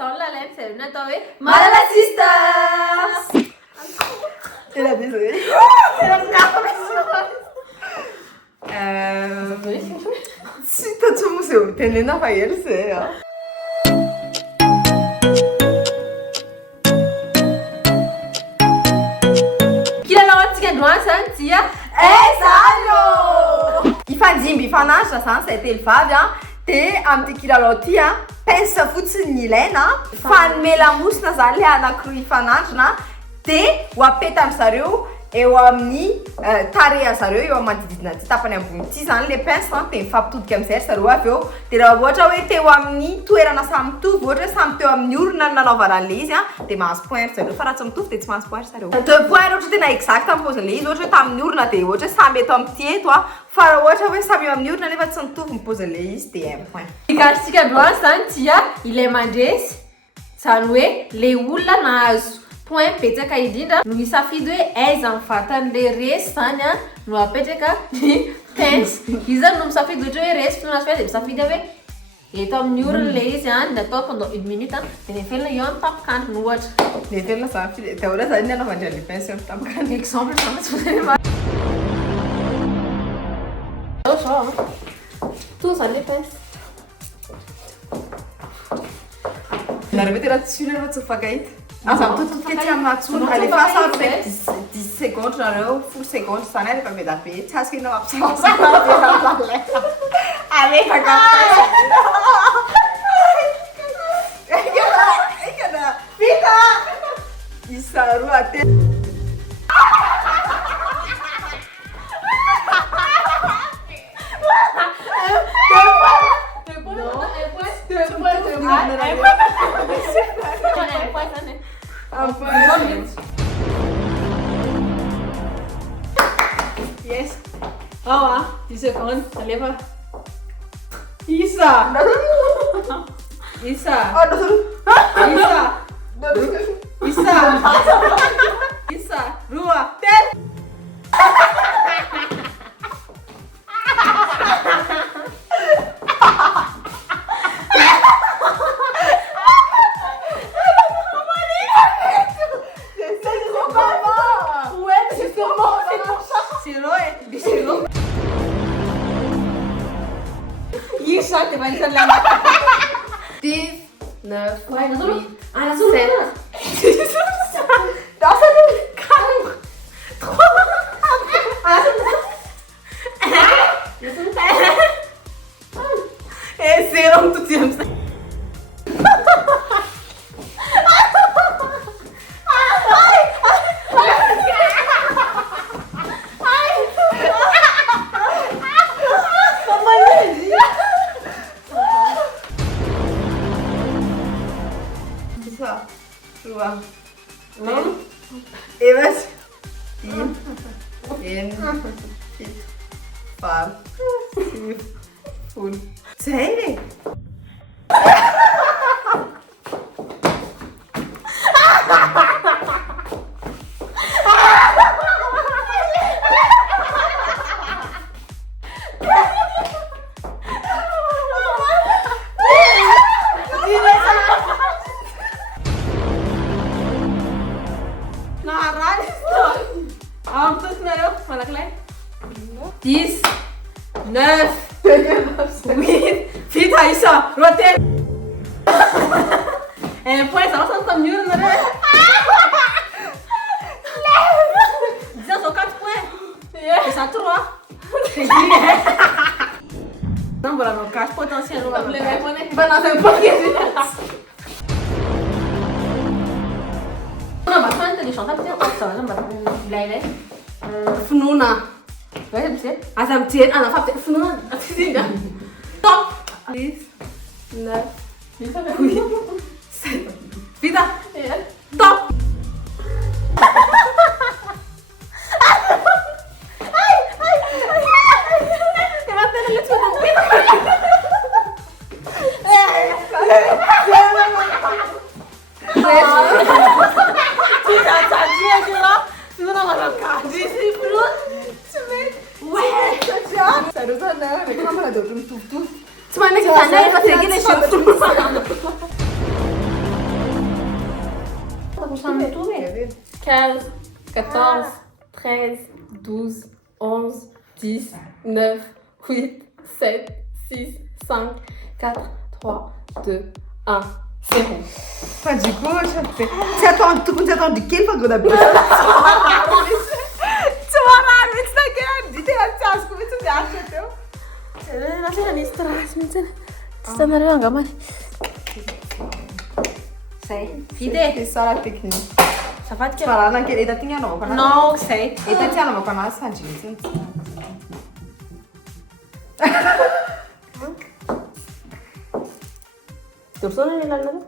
Sans la laine, c'est une attendue. Malala Sisters! C'est la désolée. C'est la Si t'as tout mon c'est Tena fa elle c'est. Kilalao tsikelikely dia AIZA ARY Ô! Ifandimby ifanaritra zany zay telofavy a dia amin'ity kilalao ty a pince fotsiny ny ilaina fanome lamosina zany le anankiroa ifanandrina dia ho apetany zareo eo amin'ny tarehy zareo eo amin'ny manodididina ty tapany ambony ty zany le pince dia mifampitodika amin'izay zareo avy eo dia raha ohatra hoe teo amin'ny toerana samy mitovy ohatra hoe samy teo amin'ny olona ny nanaovana an'le izy a dia mahazo point zareo fa raha tsy mitovy dia tsy mahazo point zareo 2 points ohatra tena exact amin'ny paozin'le izy ohatra hoe tamin'ny olona dia ohatra hoe samy eto amin'ity eto a fa raha ohatra hoe samy eo amin'ny olona nefa tsy mitovy ny paozin'le izy dia 1 point. Tsikelikely zany dia ilay mandresy zany hoe le olona nahazo point betsaka indrindra no misafidy hoe aiza amin'ny vatan'le resy zany a no apetraka ny pince. Izy zany no misafidy ohatra hoe resy finoana dia misafidy hoe eto amin'ny orona le izy a dia atao pendant 1 minute a dia nefelina eo amin'ny tapikandro no ohatra. Nefelina zany daholo zany ny anaovandreo le pince eo amin'ny tapikandro. Exemple zany tsy tout zany le pince. Nareo ve tena tsilo rehefa tsy mifankahita? Aza mitotototry ety amin'ny matsolo alefa sarobe 10 secondes nareo 10 secondes zany rehefa meda be tsy azoko ianao ampisaosana alefaka ikana vita isa roa ate Yes. Oh, 10 secondes. Leva. Isa. Isa. Isa. Isa. Isa. Rua. Ten. Isa, vai ser lá. 10, 9, 8, 7. Nossa, calma. 3. É zero muito tempo. Et vas-y. 10, 5, 6, full. Say. Dix, 9, 8, vite Aïssa, roter. Un point, ça va comme mieux, madame. 10 sur 4 points. Et ça 3. C'est bien. Non, voilà, mon cache potentiel. On va le mettre. Bah, non, c'est pas qui est. Non, bah, quand tu les chantes, tu vas ça. Non, bah, blague. Fanohanana. Vai ser? Aza miteny ana fa fanohanana. Top. 10, 9, 8, 7. Vita. Top. Cuma nak kita nak pasal gini show. ho samy mitovy e. 15, 14, 13, 12, 11, 10, 9, 8, 7, 6, 5, 4, 3, 2, 1. C'est bon. Fa du coup, tsy attendu kely fa tonga be. Tsy marary mihitsy takely tena tsy azoko mihitsy miaritra teo. Tena nisy trasy mihitsy. Tsy hitanareo angamany. Zay. Vita e. Sara technique. Azafady Tsy kely. marana kely eta ty ny anaovako anazy. Non, zay. Eta ty anaovako anazy fa ndritsy. Douceur ny lalana.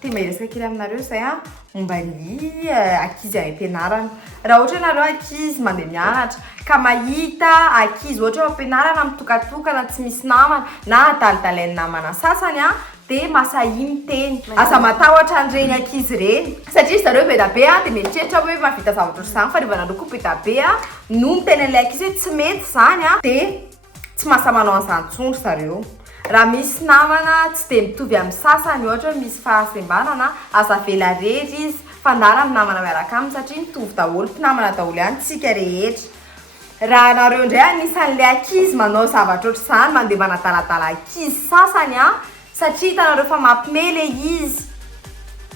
Ty miresaka kely aminareo zay a momba ny ankizy any am-pianarana. Raha ohatra ianareo ankizy mandeha mianatra ka mahita ankizy ohatra eo am-pianarana mitokatokana tsy misy namana na adalidalain'ny namana sasany a dia masahy miteny aza matahotra an'ireny ankizy reny satria zareo be da be a dia mieritreritra hoe mahavita zavatra ohatr'izany fa rehefa nareo koa be da be a no miteny an'ilay ankizy hoe tsy mety zany a dia tsy mahasahy manao an'izany tsondro zareo. Raha misy namana tsy dia mitovy amin'ny sasany ohatra hoe misy fahasembanana aza vela rery izy fandara amin'ny namana miaraka aminy satria mitovy daholo mpinamana daholo ihany tsika rehetra. Raha nareo indray anisan'ilay ankizy manao zavatra ohatr'izany mandeha manadaladala ankizy sasany a satria hitanareo fa mampime ilay izy.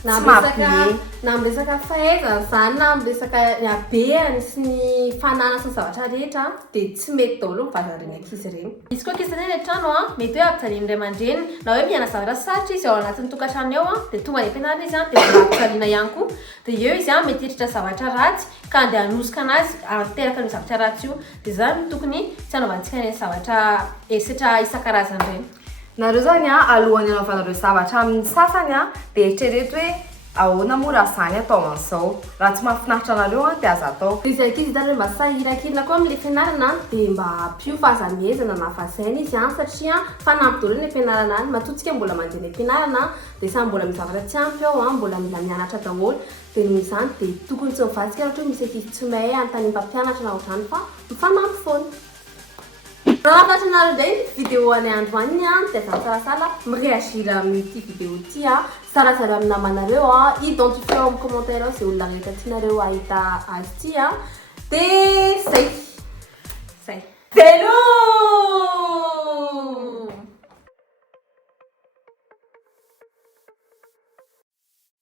Na miresaka fahaizana zany na miresaka ny habeany sy ny fanana sy ny zavatra rehetra dia tsy mety daholo mivazareny ankizy ireny. Izy koa ankizy ireny trano a mety hoe ampijaliany iray aman-dreny na hoe miana zavatra sarotra izy ao anatin'ny tokantrano eo a dia tonga any am-pianarana izy a dia mbola ampijaliana ihany koa dia eo izy a mety hitritra zavatra ratsy ka andeha hanosika anazy anteraka ny zavatra ratsy io dia zany tokony tsy hanaovantsika ny zavatra esetra isan-karazany ireny. Nareo zany a alohan'ny anaovanareo zavatra amin'ny sasany a dia eritrereto hoe ahoana moa raha zany atao an'izao raha tsy mahafinaritra anareo a dia aza atao. Izy ankizy zany mba sahirakirina koa amin'ilay fianarana dia mba hampio fahazamezana na fahasaina izy a satria fanampy daholo ny ampianarana any matotsika mbola mandeha ny ampianarana dia samy mbola mizavatra tsy ampy ao a mbola mila mianatra daholo dia noho izany dia tokony tsy mivadika ohatra hoe misy ankizy tsy mahay anontany mpampianatra na ohatrany fa mifanampy foana. Raha mahafinaritra indray vidéo any androany a dia zany sarasala mireagir amin'ity vidéo ity a sarasara amin'ny namanareo a identifier ao amin'ny commentaire ao izay olona rehetra tianareo ahita azy ity a dia zay. Hello!